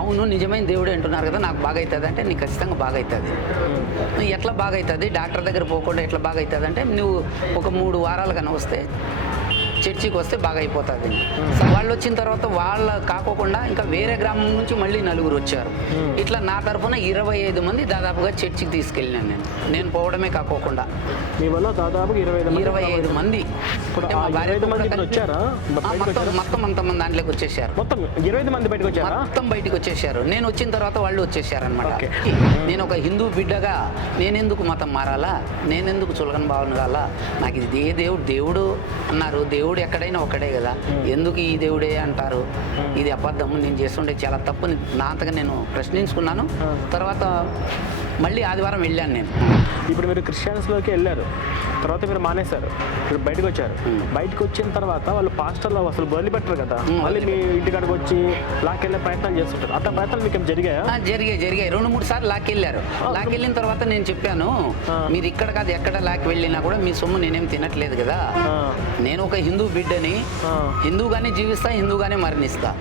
అవును నిజమైన దేవుడే అంటున్నారు కదా, నాకు బాగా అవుతుంది అంటే నీకు ఖచ్చితంగా బాగా అవుతుంది. ఎట్లా బాగా అవుతుంది, డాక్టర్ దగ్గర పోకుండా ఎట్లా బాగా అవుతుంది అంటే నువ్వు ఒక 3 వారాలు కన్నా వస్తే చర్చికి వస్తే బాగా అయిపోతుంది. వాళ్ళు వచ్చిన తర్వాత వాళ్ళ కాకోకుండా ఇంకా వేరే గ్రామం నుంచి మళ్ళీ 4 వచ్చారు. ఇట్లా నా తరఫున 25 మంది దాదాపుగా చర్చికి తీసుకెళ్ళినాను. నేను పోవడమే కాకోకుండా మీ వల్ల దాదాపు 25 మంది వచ్చారా? మొత్తం అంతమంది దాంట్లోకి వచ్చేసారు. మొత్తం 25 మంది బయటకు వచ్చారు. మొత్తం బయటకు వచ్చేసారు. నేను వచ్చిన తర్వాత వాళ్ళు వచ్చేసారు అనమాట. నేను ఒక హిందూ బిడ్డగా నేనెందుకు మతం మారాలా, నేనెందుకు చులకన భావన కాలా, నాకు ఇది ఏ దేవుడు అన్నారు, దేవుడు ఎక్కడైనా ఒక్కడే కదా, ఎందుకు ఈ దేవుడే అంటారు, ఇది అబద్ధము, నేను చేస్తుంటే చాలా తప్పు నా అంతగా నేను ప్రశ్నించుకున్నాను. తర్వాత మళ్ళీ ఆదివారం వెళ్ళాను నేను. ఇప్పుడు మీరు క్రిస్టియన్స్లోకి వెళ్ళారు, తర్వాత మీరు మానేశారు, ఇప్పుడు బయటకు వచ్చారు. బయటకు వచ్చిన తర్వాత వాళ్ళు పాస్టర్లు అసలు వదిలిపెట్టరు కదా, మళ్ళీ మీ ఇంటికాడికి వచ్చి లాక్కెళ్ళే ప్రయత్నాలు చేస్తుంటారు. అట్లా ప్రయత్నాలు మీకు జరిగాయా? జరిగాయి 2-3 సార్లు లాక్కెళ్ళారు. లాక్కెళ్ళిన తర్వాత నేను చెప్పాను, మీరు ఇక్కడ కాదు ఎక్కడ లాక్కి వెళ్ళినా కూడా మీ సొమ్ము నేనేం తినట్లేదు కదా, నేను ఒక హిందూ బిడ్డని, హిందూగానే జీవిస్తా, హిందూగానే మరణిస్తా.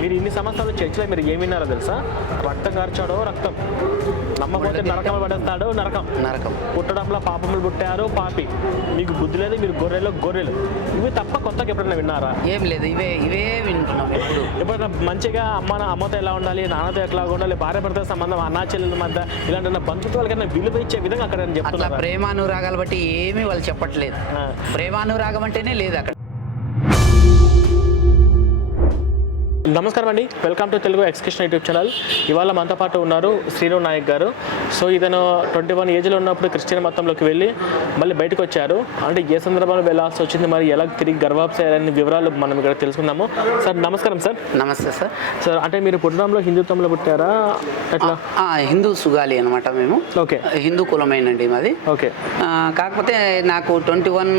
మీరు ఇన్ని సంవత్సరాలు చర్చిలో మీరు ఏమి విన్నారో తెలుసా? రక్తం కార్చాడో రక్తం, నమ్మకపోతే నరకం పడేస్తాడు నరకం, పుట్టడంలో పాపములు పుట్టారు పాపి, మీకు బుద్ధి లేదు, మీరు గొర్రెలు, ఇవి తప్ప కొత్తగా ఎప్పుడైనా విన్నారా? ఏం లేదు, ఇవే వింటున్నాం. ఎప్పుడైనా మంచిగా అమ్మతో ఎలా ఉండాలి, నాన్నతో ఎట్లా ఉండాలి, భార్య భర్త సంబంధం, అన్నా చెల్లెల మధ్య ఇలాంటి బంధుత్వాలకైనా విలువ ఇచ్చే విధంగా అక్కడ చెప్తున్నారు. ప్రేమానురాగాలు బట్టి ఏమీ వాళ్ళు చెప్పట్లేదు. ప్రేమానురాగం అంటేనే లేదు అక్కడ. నమస్కారం అండి, వెల్కమ్ టు తెలుగు ఎక్స్కృష్ణ యూట్యూబ్ ఛానల్. ఇవాళ మనతో పాటు ఉన్నారు శ్రీను నాయక్ గారు. సో ఇతను 21 ఏజ్లో ఉన్నప్పుడు క్రిస్టియన్ మతంలోకి వెళ్ళి మళ్ళీ బయటకు వచ్చారు. అంటే ఏ సందర్భంలో వెళ్ళాల్సి వచ్చింది, మరి ఎలా తిరిగి గర్భాప్సాయని వివరాలు మనం ఇక్కడ తెలుసుకుందాము. సార్ నమస్కారం. సార్ నమస్తే సార్. సార్ అంటే మీరు పుట్టడంలో హిందుత్వంలో పుట్టారా ఎట్లా? హిందూ సుగాలి అనమాట మేము. ఓకే, హిందూ కులమేనండి మాది. ఓకే. కాకపోతే నాకు 21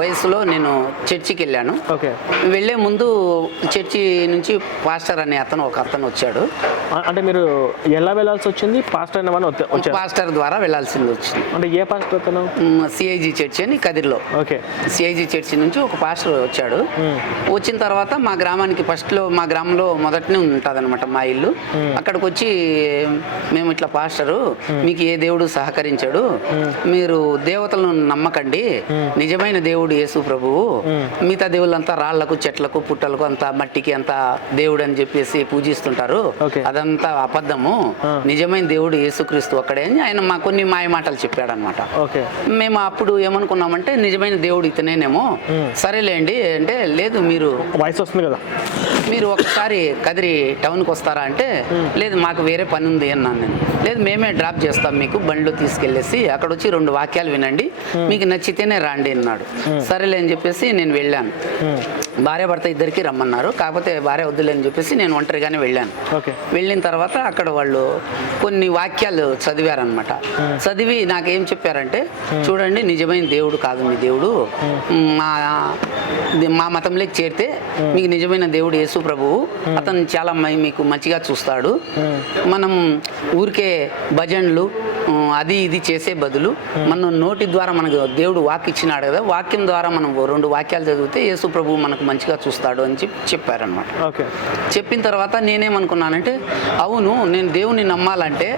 వయసులో నేను చర్చికి వెళ్ళాను. ఓకే. వెళ్ళే ముందు చర్చి నుంచి పాస్టర్ అనే ఒక అతను వచ్చాడు. అంటే మీరు ఎలా వెళ్ళాల్సి వచ్చింది? పాస్టర్ వచ్చారు, పాస్టర్ ద్వారా వెళ్ళాల్సింది వచ్చింది. అంటే ఏ పాస్టర్ అతను? సిఐజీ చర్చి అని కదిర్లో. ఓకే. సిఐజీ చర్చి నుంచి ఒక పాస్టర్ వచ్చాడు. వచ్చిన తర్వాత మా గ్రామానికి ఫస్ట్లో, మా గ్రామంలో మొదటనే ఉంటుంది అనమాట మా ఇల్లు. అక్కడికి వచ్చి మేము ఇట్లా పాస్టరు, మీకు ఏ దేవుడు సహకరించాడు, మీరు దేవతలను నమ్మకండి, నిజమైన దేవుడు యేసు ప్రభువు, మిగతా దేవుళ్ళంతా రాళ్లకు చెట్లకు పుట్టలకు అంతా మట్టికి అంతా దేవుడు అని చెప్పేసి పూజిస్తుంటారు, అదంతా అబద్ధము, నిజమైన దేవుడు యేసుక్రీస్తు ఒక్కడే అని ఆయన మా కొన్ని మాయ మాటలు చెప్పాడు అనమాట. మేము అప్పుడు ఏమనుకున్నామంటే నిజమైన దేవుడు ఇతనేనేమో, సరేలేండి అంటే, లేదు మీరు వయసు వస్తుంది కదా, మీరు ఒకసారి కదిరి టౌన్కి వస్తారా అంటే, లేదు మాకు వేరే పని ఉంది అన్నాను నేను. లేదు మేమే డ్రాప్ చేస్తాం, మీకు బండిలో తీసుకెళ్ళేసి అక్కడ వచ్చి 2 వాక్యాలు వినండి, మీకు నచ్చితేనే రాండి అన్నాడు. సరేలే అని చెప్పేసి నేను వెళ్ళాను. భార్య భర్త ఇద్దరికి రమ్మన్నారు, కాకపోతే భార్య వద్దులే అని చెప్పేసి నేను ఒంటరిగానే వెళ్ళాను. వెళ్ళిన తర్వాత అక్కడ వాళ్ళు కొన్ని వాక్యాలు చదివారనమాట. చదివి నాకేం చెప్పారంటే, చూడండి నిజమైన దేవుడు కాదు మీ దేవుడు, మా మతంలోకి చేరితే మీకు నిజమైన దేవుడు యేసు ప్రభువు, అతను చాలా మీకు మంచిగా చూస్తాడు, మనం ఊరికే భజనలు అది ఇది చేసే బదులు మన నోటి ద్వారా మనకు దేవుడు వాక్ ఇచ్చినాడు కదా, వాక్యం ద్వారా మనం 2 వాక్యాలు చదివితే యేసు ప్రభువు మనకు మంచిగా చూస్తాడు అని చెప్పారనమాట. చెప్పిన తర్వాత నేనేమనుకున్నానంటే, అవును నేను దేవుని నమ్మాలంటే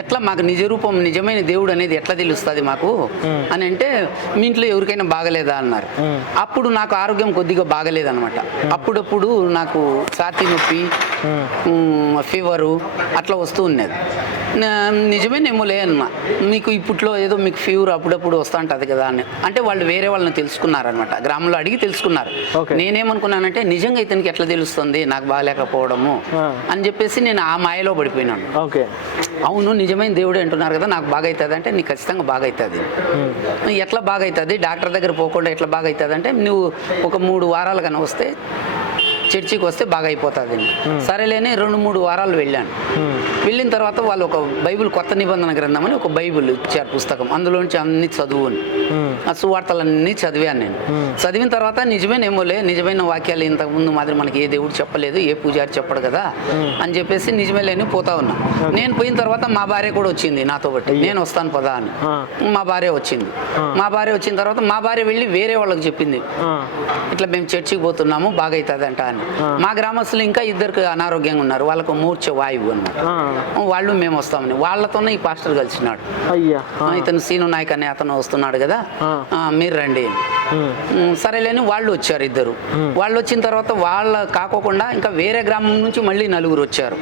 ఎట్లా మాకు నిజ రూపం నిజమైన దేవుడు అనేది ఎట్లా తెలుస్తుంది మాకు అని అంటే, మీ ఇంట్లో ఎవరికైనా బాగలేదా అన్నారు. అప్పుడు నాకు ఆరోగ్యం కొద్దిగా బాగలేదన్నమాట. అప్పుడప్పుడు నాకు ఛాతీ నొప్పి, ఫీవరు అట్లా వస్తూ ఉన్నది. నిజమేనేమో లే అన్న, మీకు ఇప్పట్లో ఏదో మీకు ఫీవర్ అప్పుడప్పుడు వస్తూ ఉంటుంది కదా అని అంటే, వాళ్ళు వేరే వాళ్ళని తెలుసుకున్నారనమాట, గ్రామంలో అడిగి తెలుసుకున్నారు. నేనేమనుకున్నానంటే, నిజంగా ఇతనికి ఎట్లా తెలుస్తుంది నాకు బాగలేకపోవడము అని చెప్పేసి నేను ఆ మాయలో పడిపోయినాను. అవును నిజమైన దేవుడే అంటున్నారు కదా, నాకు బాగా అవుతుంది అంటే నీకు ఖచ్చితంగా బాగా అవుతుంది. ఎట్లా బాగా అవుతుంది, డాక్టర్ దగ్గర పోకుండా ఎట్లా బాగా అవుతుంది అంటే, నువ్వు ఒక 3 వారాలు కన్నా వస్తే చర్చికి వస్తే బాగా అయిపోతుంది. సరేలేని 2-3 వారాలు వెళ్ళాను. వెళ్ళిన తర్వాత వాళ్ళు ఒక బైబిల్ కొత్త నిబంధన గ్రంథం అని ఒక బైబిల్ ఇచ్చారు పుస్తకం, అందులోంచి అన్ని చదువుని ఆ సువార్తలన్నీ చదివాను నేను. చదివిన తర్వాత నిజమేనేమోలే, నిజమైన వాక్యాలు ఇంతకుముందు మాదిరి మనకి ఏ దేవుడు చెప్పలేదు, ఏ పూజారి చెప్పడు కదా అని చెప్పేసి నిజమేలేని పోతా ఉన్నా. నేను పోయిన తర్వాత మా భార్య కూడా వచ్చింది నాతో బట్టి, నేను వస్తాను పదా అని. మా భార్య వచ్చింది. మా భార్య వచ్చిన తర్వాత మా భార్య వెళ్ళి వేరే వాళ్ళకి చెప్పింది, ఇట్లా మేము చర్చికి పోతున్నాము బాగా అవుతుంది అంట అని. వచ్చాను. మా గ్రామస్తులు ఇంకా ఇద్దరికి అనారోగ్యంగా ఉన్నారు, వాళ్ళకు మూర్ఛ వాయువు అన్నమాట. వాళ్ళు మేము వస్తామని వాళ్ళతోనే ఈ పాస్టర్ కలిసినాడు. అయ్యా ఇతను సీను నాయక్ అనే అతను వస్తున్నాడు కదా, మీరు రండి. సరేలేని వాళ్ళు వచ్చారు ఇద్దరు. వాళ్ళు వచ్చిన తర్వాత వాళ్ళ కాకోకుండా ఇంకా వేరే గ్రామం నుంచి మళ్ళీ 4 వచ్చారు.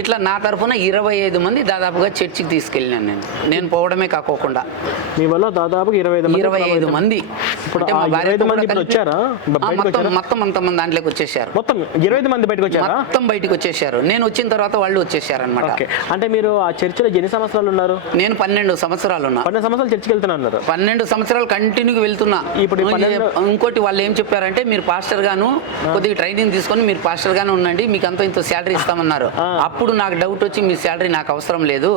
ఇట్లా నా తరఫున 25 మంది దాదాపుగా చర్చికి తీసుకెళ్ళినాను. నేను పోవడమే కాకోకుండా మీ వల్ల దాదాపు 25 మంది. అంటే మా భార్యతో కూడా కలిపి వచ్చారా? మొత్తం అంతమంది దాంట్లోకి వచ్చేసారు. మొత్తం 25 మంది బయటకు వచ్చారా? మొత్తం బయటకు వచ్చేసారు. నేను వచ్చిన తర్వాత వాళ్ళు వచ్చేసారు అనమాట. అంటే మీరు ఆ చర్చిలో ఎన్ని సంవత్సరాలు ఉన్నారు? నేను 12 సంవత్సరాలు ఉన్నా. 12 సంవత్సరాలు చర్చికి వెళ్తున్నారు? 12 సంవత్సరాలు కంటిన్యూగా వెళ్తున్నా. ఇప్పుడు ఇంకోటి వాళ్ళు ఏం చెప్పారంటే, మీరు పాస్టర్ గాను కొద్దిగా ట్రైనింగ్ తీసుకొని మీరు పాస్టర్ గాను ఉండండి, మీకు అంత ఇంత శాలరీ ఇస్తామన్నారు. అప్పుడు నాకు డౌట్ వచ్చి, మీ శాలరీ నాకు అవసరం లేదు,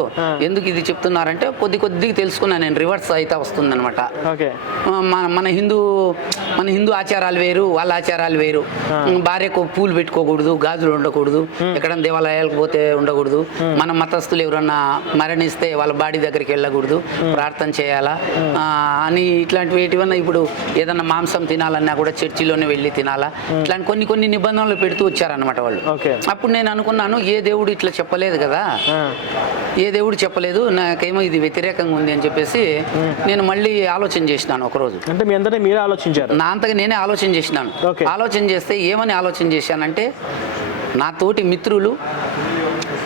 ఎందుకు ఇది చెప్తున్నారంటే కొద్దిగా తెలుసుకున్నా నేను. రివర్స్ అయితే వస్తుంది అనమాట. మన హిందూ ఆచారాలు వేరు, వాళ్ళ ఆచారాలు వేరు. భార్యకు పూలు పెట్టుకోకూడదు, గాజులు ఉండకూడదు, ఎక్కడైనా దేవాలయాలకు పోతే ఉండకూడదు, మన మతస్థులు ఎవరన్నా మరణిస్తే వాళ్ళ బాడీ దగ్గరికి వెళ్ళకూడదు, ప్రార్థన చేయాలా అని ఇట్లాంటివి ఏటివన్నా. ఇప్పుడు ఏదన్నా మాంసం తినాలన్నా కూడా చర్చిలోనే వెళ్ళి తినాలా, ఇట్లాంటి కొన్ని నిబంధనలు పెడుతూ వచ్చారనమాట వాళ్ళు. అప్పుడు నేను అనుకున్నాను, ఏ దేవుడు ఇట్లా చెప్పలేదు కదా, ఏ దేవుడు చెప్పలేదు, నాకేమో ఇది వ్యతిరేకంగా ఉంది అని చెప్పేసి నేను మళ్ళీ ఆలోచన చేసినాను ఒకరోజు. అంటే మీ అందరినీ మీరే ఆలోచించారు? నా అంతగా నేనే ఆలోచన చేసినాను. ఆలోచన చేస్తే ఏమని ఆలోచన చేశానంటే, నా తోటి మిత్రులు,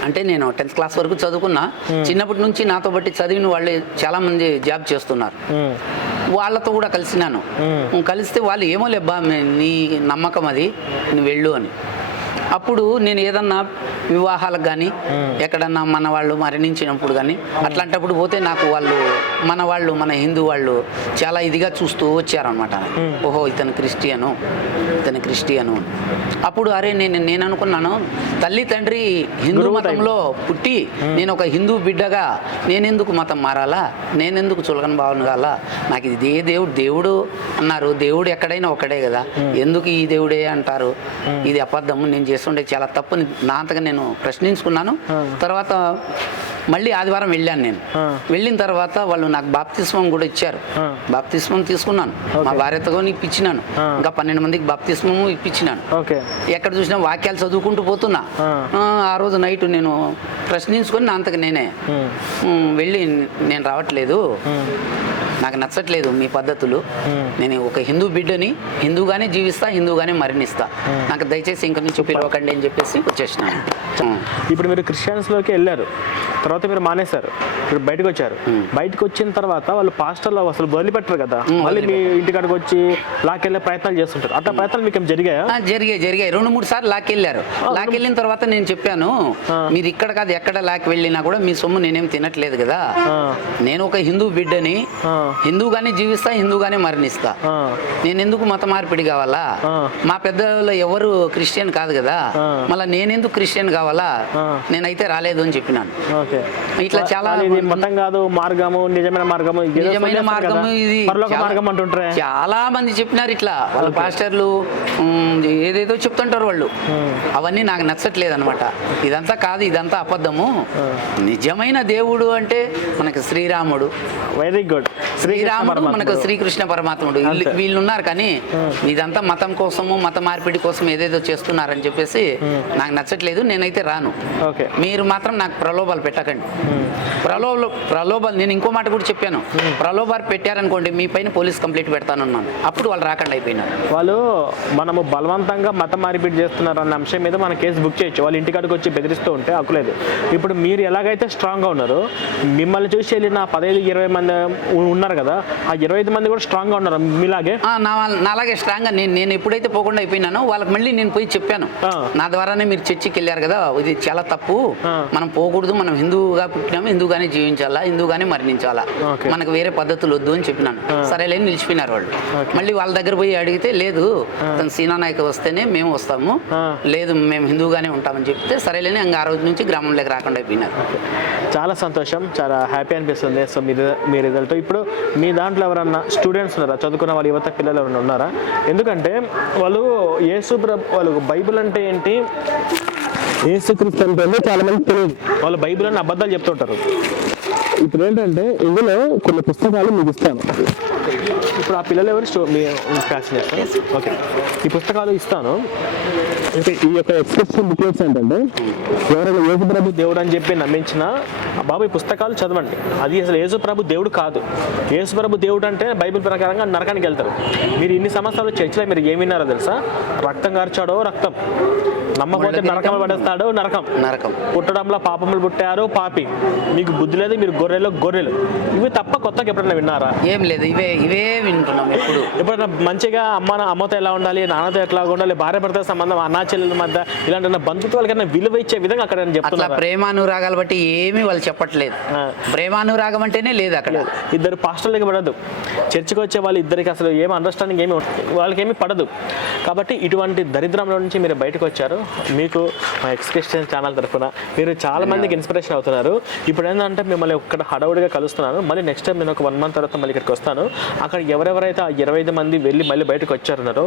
అంటే నేను 10th క్లాస్ వరకు చదువుకున్నా, చిన్నప్పటి నుంచి నాతో బట్టి చదివిన వాళ్ళే చాలా మంది జాబ్ చేస్తున్నారు. వాళ్ళతో కూడా కలిసినాను. కలిస్తే వాళ్ళు ఏమో లేబ్బా, నీ నమ్మకం అది, నువ్వు వెళ్ళు అని. అప్పుడు నేను ఏదన్నా వివాహాలకు కానీ ఎక్కడన్నా మన వాళ్ళు మరణించినప్పుడు కానీ అట్లాంటప్పుడు పోతే నాకు మన హిందూ వాళ్ళు చాలా ఇదిగా చూస్తూ వచ్చారనమాట. ఓహో ఇతను క్రిస్టియను. అప్పుడు అరే నేను అనుకున్నాను, తల్లి తండ్రి హిందూ మతంలో పుట్టి నేను ఒక హిందూ బిడ్డగా నేనెందుకు మతం మారాలా, నేనెందుకు చులకన భావన కాలా, నాకు ఇది దేవుడు అన్నారు, దేవుడు ఎక్కడైనా ఒకడే కదా, ఎందుకు ఈ దేవుడే అంటారు, ఇది అబద్ధం, నేను చేస్తుండే చాలా తప్పు నా అంతగా నేను ప్రశ్నించుకున్నాను. తర్వాత మళ్ళీ ఆదివారం వెళ్ళాను నేను. వెళ్ళిన తర్వాత వాళ్ళు నాకు బాప్తిస్మం కూడా ఇచ్చారు. బాప్తిస్మం తీసుకున్నాను, మా భార్యతో ఇప్పించినాను, ఇంకా 12 మందికి బాప్తిస్మము ఇప్పించినాను. ఎక్కడ చూసినా వాక్యాలు చదువుకుంటూ పోతున్నా. ఆ రోజు నైట్ నేను ప్రశ్నించుకొని నా అంతగా నేనే వెళ్ళి, నేను రావట్లేదు, నాకు నచ్చట్లేదు మీ పద్ధతులు, నేను ఒక హిందూ బిడ్డని, హిందూగానే జీవిస్తా, హిందూగానే మరణిస్తా, నాకు దయచేసి ఇంక నుంచి పిలవకండి అని చెప్పేసి వచ్చేసినాను. ఇప్పుడు మీరు క్రిస్టియన్స్లోకి వెళ్ళారు, తర్వాత మీరు మానేశారు, ఇప్పుడు బయటకు వచ్చారు. బయటకు వచ్చిన తర్వాత వాళ్ళు పాస్టర్లు అసలు వదిలిపెట్టరు కదా, మళ్ళీ మీ ఇంటికాడికి వచ్చి లాక్కెళ్ళే ప్రయత్నాలు చేస్తుంటారు. అట్లా ప్రయత్నాలు మీకు జరిగాయా? జరిగాయి 2-3 సార్లు లాక్కెళ్ళారు. లాక్కెళ్ళిన తర్వాత నేను చెప్పాను, మీరు ఇక్కడ కాదు ఎక్కడ లాక్ వెళ్ళినా కూడా మీ సొమ్ము నేనేం తినట్లేదు కదా, నేను ఒక హిందూ బిడ్డని, హిందూగానే జీవిస్తా, హిందూగానే మరణిస్తా, నేను ఎందుకు మత మార్పిడి కావాలా, మా పెద్దలు ఎవరు క్రిస్టియన్ కాదు కదా, మళ్ళీ నేనెందుకు క్రిస్టియన్ కావాలా, నేనైతే రాలేదు అని చెప్పినాను. ఇట్లా చాలా మతం కాదు, మార్గము, నిజమైన మార్గము ఇది మార్గం అంటుంటారు, చాలా మంది చెప్పినారు ఇట్లా. వాళ్ళ పాస్టర్లు ఏదేదో చెప్తుంటారు వాళ్ళు, అవన్నీ నాకు నచ్చట్లేదు అనమాట. ఇదంతా కాదు, ఇదంతా అబద్ధము. నిజమైన దేవుడు అంటే మనకి శ్రీరాముడు, వెరీ గుడ్, శ్రీరాముడు, మనకు శ్రీకృష్ణ పరమాత్ముడు, వీళ్ళు ఉన్నారు. కానీ ఇదంతా మతం కోసము, మత మార్పిడి కోసం ఏదేదో చేస్తున్నారని చెప్పేసి నాకు నచ్చట్లేదు, నేనైతే రాను. మీరు మాత్రం నాకు ప్రలోభాలు పెట్టకండి. ప్రలోభాలు నేను ఇంకో మాట కూడా చెప్పాను, ప్రలోభాలు పెట్టారనుకోండి మీ పైన పోలీస్ కంప్లైంట్ పెడతానన్నాను. అప్పుడు వాళ్ళు రాకుండా అయిపోయినారు. వాళ్ళు మనము బలవంతంగా మత మార్పిడి చేస్తున్నారు అన్న అంశం మీద మన కేసు బుక్ చేయొచ్చు, వాళ్ళు ఇంటికాడికి వచ్చి బెదిరిస్తూ ఉంటే హక్కులేదు. ఇప్పుడు మీరు ఎలాగైతే స్ట్రాంగ్గా ఉన్నారో, మిమ్మల్ని చూసి వెళ్ళిన 15-20 మంది ఉన్నారు కదా, ఆ 25 మంది కూడా స్ట్రాంగ్గా ఉన్నారు మీలాగే? నాలాగే స్ట్రాంగ్గా నేను ఎప్పుడైతే పోకుండా అయిపోయినానో వాళ్ళకి మళ్ళీ నేను పోయి చెప్పాను, నా ద్వారానే మీరు చర్చికి వెళ్ళారు కదా, ఇది చాలా తప్పు, మనం పోకూడదు, మనం హిందూగా పుట్టినాము, హిందూగానే జీవించాలా, హిందూగానే మరణించాలా, మనకు వేరే పద్ధతులు వద్దు అని చెప్పినాను. సరేలేని నిలిచిపోయినారు వాళ్ళు. మళ్ళీ వాళ్ళ దగ్గర పోయి అడిగితే, లేదు తను సీనా నాయక్ వస్తేనే మేము వస్తాము, లేదు మేము హిందూగానే ఉంటామని చెప్తే సరేలేని ఆ రోజు నుంచి గ్రామంలోకి రాకుండా అయిపోయినారు. చాలా సంతోషం, చాలా హ్యాపీ అనిపిస్తుంది. సో మీ రిజల్ట్. ఇప్పుడు మీ దాంట్లో ఎవరన్నా స్టూడెంట్స్ ఉన్నారా, చదువుకున్న వాళ్ళు, యువత పిల్లలు ఎవరైనా ఉన్నారా? ఎందుకంటే వాళ్ళు వాళ్ళకు బైబిల్ అంటే ఏంటి, యేసుక్రీస్తు అంటే చాలా మంది తెలియదు, వాళ్ళు బైబిల్ అని అబద్ధాలు చెప్తుంటారు. ఇప్పుడు ఏంటంటే ఇందులో కొన్ని పుస్తకాలు మీకు ఇస్తాను. ఇప్పుడు ఆ పిల్లలు ఎవరు ప్యాషన్ చేస్తారు. ఓకే, ఈ పుస్తకాలు ఇస్తాను, అంటే ఈ యొక్క ఎక్స్క్రిప్షన్ బుక్లెట్స్ ఏంటంటే ఎవరైనా యేసుప్రభు దేవుడు అని చెప్పి నమ్మించిన బాబు ఈ పుస్తకాలు చదవండి. అది అసలు యేసుప్రభు దేవుడు కాదు. యేసుప్రభు దేవుడు అంటే బైబిల్ ప్రకారంగా నరకానికి వెళ్తారు. మీరు ఇన్ని సంవత్సరాలు చర్చిలో మీరు ఏమి విన్నారో తెలుసా? రక్తం కార్చాడో రక్తం, నమ్మకపోతే నరకం పడేస్తాడు నరకం, పుట్టడంలో పాపములు పుట్టారు పాపి, మీకు బుద్ధి లేదు, మీరు గొర్రెలు. ఇవి తప్ప కొత్తగా ఎప్పుడైనా విన్నారా? ఏం లేదు, ఇవే వింటున్నాం. ఎప్పుడైనా మంచిగా అమ్మతో ఎలా ఉండాలి, నాన్నతో ఎట్లా ఉండాలి, భార్య భర్త సంబంధం, అన్నా చెల్లెల మధ్య ఇలాంటి బంధుత్వాలకైనా విలువ ఇచ్చే విధంగా అక్కడ చెప్తున్నారు. ప్రేమానురాగాలు బట్టి ఏమీ వాళ్ళు చెప్పట్లేదు. ప్రేమానురాగం అంటేనే లేదు అక్కడ. ఇద్దరు పాస్టర్లకి పడదు, చర్చికి వచ్చే వాళ్ళు ఇద్దరికి అసలు ఏమి అండర్స్టాండింగ్ వాళ్ళకి ఏమి పడదు. కాబట్టి ఇటువంటి దరిద్రంలో నుంచి మీరు బయటకు వచ్చారు. మీకు మా ఎక్స్క్రిప్షన్ ఛానల్ తరఫున మీరు చాలా మందికి ఇన్స్పిరేషన్ అవుతున్నారు. ఇప్పుడు ఏంటంటే మిమ్మల్ని ఒక్కడ హడావుడిగా కలుస్తున్నాను. మళ్ళీ నెక్స్ట్ టైం నేను ఒక 1 month తర్వాత మళ్ళీ ఇక్కడికి వస్తాను. అక్కడ ఎవరెవరైతే ఆ 25 మంది వెళ్ళి మళ్ళీ బయటకు వచ్చారన్నారో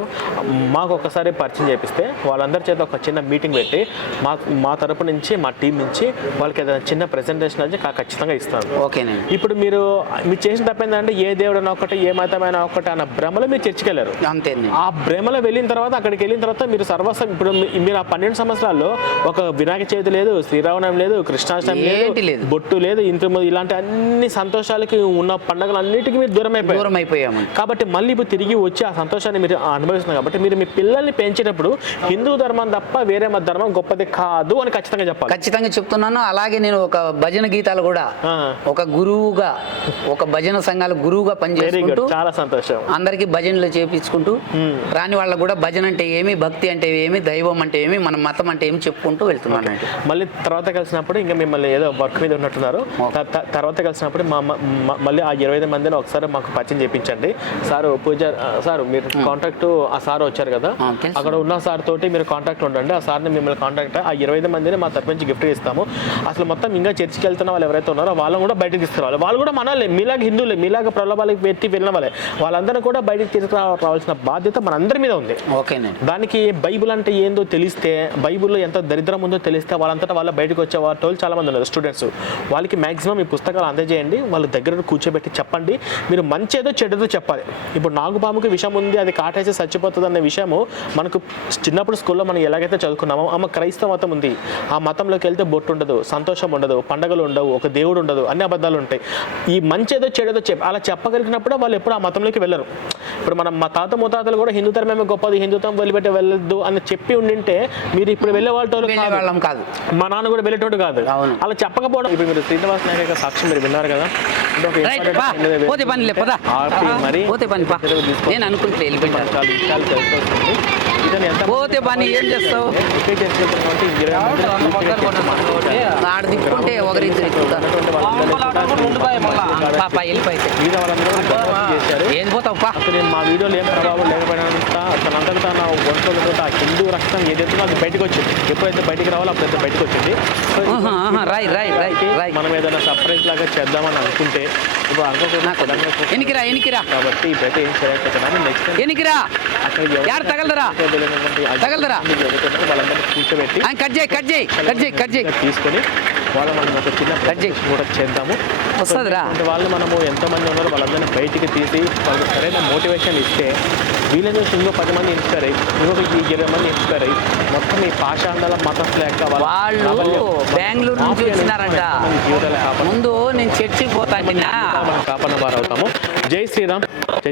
మాకు ఒకసారి పరిచయం చేపిస్తే వాళ్ళందరి చేత ఒక చిన్న మీటింగ్ పెట్టి మా తరపు నుంచి మా టీం నుంచి వాళ్ళకి ఏదైనా చిన్న ప్రెజెంటేషన్ అయితే ఖచ్చితంగా ఇస్తాను. ఓకేనండి. ఇప్పుడు మీరు చేసిన తప్పేందంటే ఏ దేవుడైనా ఒకటి, ఏ మతమైనా ఒకటి అన్న భ్రమలో మీరు చర్చికి వెళ్ళారు. అంతే. ఆ భ్రమలో వెళ్ళిన తర్వాత అక్కడికి వెళ్ళిన తర్వాత మీరు సర్వస్వం ఇప్పుడు మీరు ఆ 12 సంవత్సరాల్లో ఒక వినాయక చవితి లేదు, శ్రీరామనవమి లేదు, కృష్ణాష్టమి లేదు, బొట్టు లేదు, ఇలాంటి అన్ని సంతోషాలకి ఉన్న పండుగలన్నిటికీ మీరు దూరం అయిపోయాము. కాబట్టి మళ్ళీ ఇప్పుడు తిరిగి వచ్చి ఆ సంతోషాన్ని మీరు అనుభవిస్తున్నారు. కాబట్టి మీరు మీ పిల్లల్ని పెంచేటప్పుడు హిందూ ధర్మం తప్ప వేరే మత ధర్మం గొప్పది కాదు అని ఖచ్చితంగా చెప్పాలి. ఖచ్చితంగా చెప్తున్నాను. అలాగే నేను ఒక భజన గీతాలు కూడా ఒక గురువుగా, ఒక భజన సంఘాల గురువుగా పనిచేసుకుంటూ చాలా సంతోషం అందరికి భజనలు చేపించుకుంటూ రాని వాళ్ళకు కూడా భజన అంటే ఏమి, భక్తి అంటే ఏమి, దైవం అంటే ఏమి, మన మతం అంటే ఏమి చెప్పుకుంటూ వెళ్తున్నాను. మళ్ళీ తర్వాత కలిసినప్పుడు ఇంకా మిమ్మల్ని ఏదో వర్క్ మీద ఉన్నట్టున్నారు. తర్వాత కలిసినప్పుడు మళ్ళీ ఆ 25 మందిని ఒకసారి మాకు పరిచయం చేయించండి. సార్ పూజ సార్ మీరు కాంటాక్ట్ ఆ సార్ వచ్చారు కదా, అక్కడ ఉన్న సార్ తోటి మీరు కాంటాక్ట్ ఉండండి. ఆ సార్ని మిమ్మల్ని కాంటాక్ట్ ఆ 25 మందిని మా తరపు నుంచి గిఫ్ట్ ఇస్తాము. అసలు మొత్తం ఇంకా చర్చికి వెళ్తున్న వాళ్ళు ఎవరైతే ఉన్నారో వాళ్ళని కూడా బయటకు తీసుకురావాలి. వాళ్ళు కూడా మనలే, మీలాగా హిందువులే, మీలాగా ప్రలోభాలకు పెట్టి వెళ్ళిన వాళ్ళే. వాళ్ళందరూ కూడా బయటకు తీసుకురావాల్సిన బాధ్యత మనందరి మీద ఉంది. దానికి బైబుల్ అంటే ఏందో తెలిస్తే, బైబుల్లో ఎంత దరిద్రం ఉందో తెలిస్తే వాళ్ళంతటా వాళ్ళ బయటకు వచ్చే వాళ్ళు చాలా మంది ఉన్నారు స్టూడెంట్స్. వాళ్ళకి మాక్సిమం ఈ పుస్తకాలు అందజేయండి. వాళ్ళ దగ్గర కూర్చోబెట్టి చెప్పండి. మీరు మంచి ఏదో చెడ్డదో చెప్పాలి. ఇప్పుడు నాగుపాముకి విషం ఉంది, అది కాటేసి చచ్చిపోతుంది అనే విషయము మనకు చిన్నప్పుడు స్కూల్లో మనం ఎలాగైతే చదువుకున్నామో, క్రైస్తవ మతం ఉంది, ఆ మతంలోకి వెళ్తే బొట్టు ఉండదు, సంతోషం ఉండదు, పండగలు ఉండవు, ఒక దేవుడు ఉండదు, అన్ని అబద్ధాలు ఉంటాయి. ఈ మంచి ఏదో చెడ్డదో అలా చెప్పగలిగినప్పుడు వాళ్ళు ఎప్పుడు ఆ మతంలోకి వెళ్ళరు. ఇప్పుడు మా తాత ముత్తాతలు కూడా హిందూ ధర్మమే గొప్పది, హిందుత్వం వదిలిపెట్టి వెళ్ళొద్దు అని చెప్పి ఉండింటే మీరు ఇప్పుడు వెళ్ళే వాళ్ళం కాదు. మా నాన్న కూడా వెళ్ళేటోడు కాదు. అలా చెప్పకపోవడం. ఇప్పుడు మీరు శ్రీనివాస్ నాయక్ సాక్షి మీరు విన్నారు కదా, నేను అనుకుంటే పోతే పని ఏం చేస్తావు, ఆడ దిక్కుంటే ఒకరిద్దరు ఏది పోతావు. నేను మా వీడియోలో ఏం ప్రభావం లేకపోయినా తనంతట తన ఒంట్లో ఆ హిందూ రక్తం ఏదైతే అది బయటకు వచ్చింది. ఎప్పుడైతే బయటికి రావాలో అప్పుడైతే బయటకు వచ్చింది. మనం ఏదైనా సర్ప్రైజ్ లాగా చేద్దామని అనుకుంటే ఇప్పుడు ఎనికిరా కాబట్టి ఇప్పుడైతే ఏం చేయకపోతున్నాను. నెక్స్ట్ ఎనికిరా తగలరా వాళ్ళందరినీ కూర్చోబెట్టి తీసుకొని మనం ఒక చిన్న కూడా చేద్దాము. అంటే వాళ్ళు మనము ఎంతోమంది ఉన్నారో వాళ్ళందరినీ బయటికి తీసి వాళ్ళకి సరైన మోటివేషన్ ఇస్తే వీళ్ళని ఇంకో 10 మంది ఇన్స్పైర్ అయ్యి, ఇంకొక 20 మంది ఇన్స్పైర్ అయ్యి మొత్తం ఈ పాషాండాల మతం లేక వాళ్ళు బెంగళూరు నుంచి వచ్చినారంట. ముందు నేను చర్చికి పోతాను, కాపాడిన వారు అవుతాము. జై శ్రీరామ్.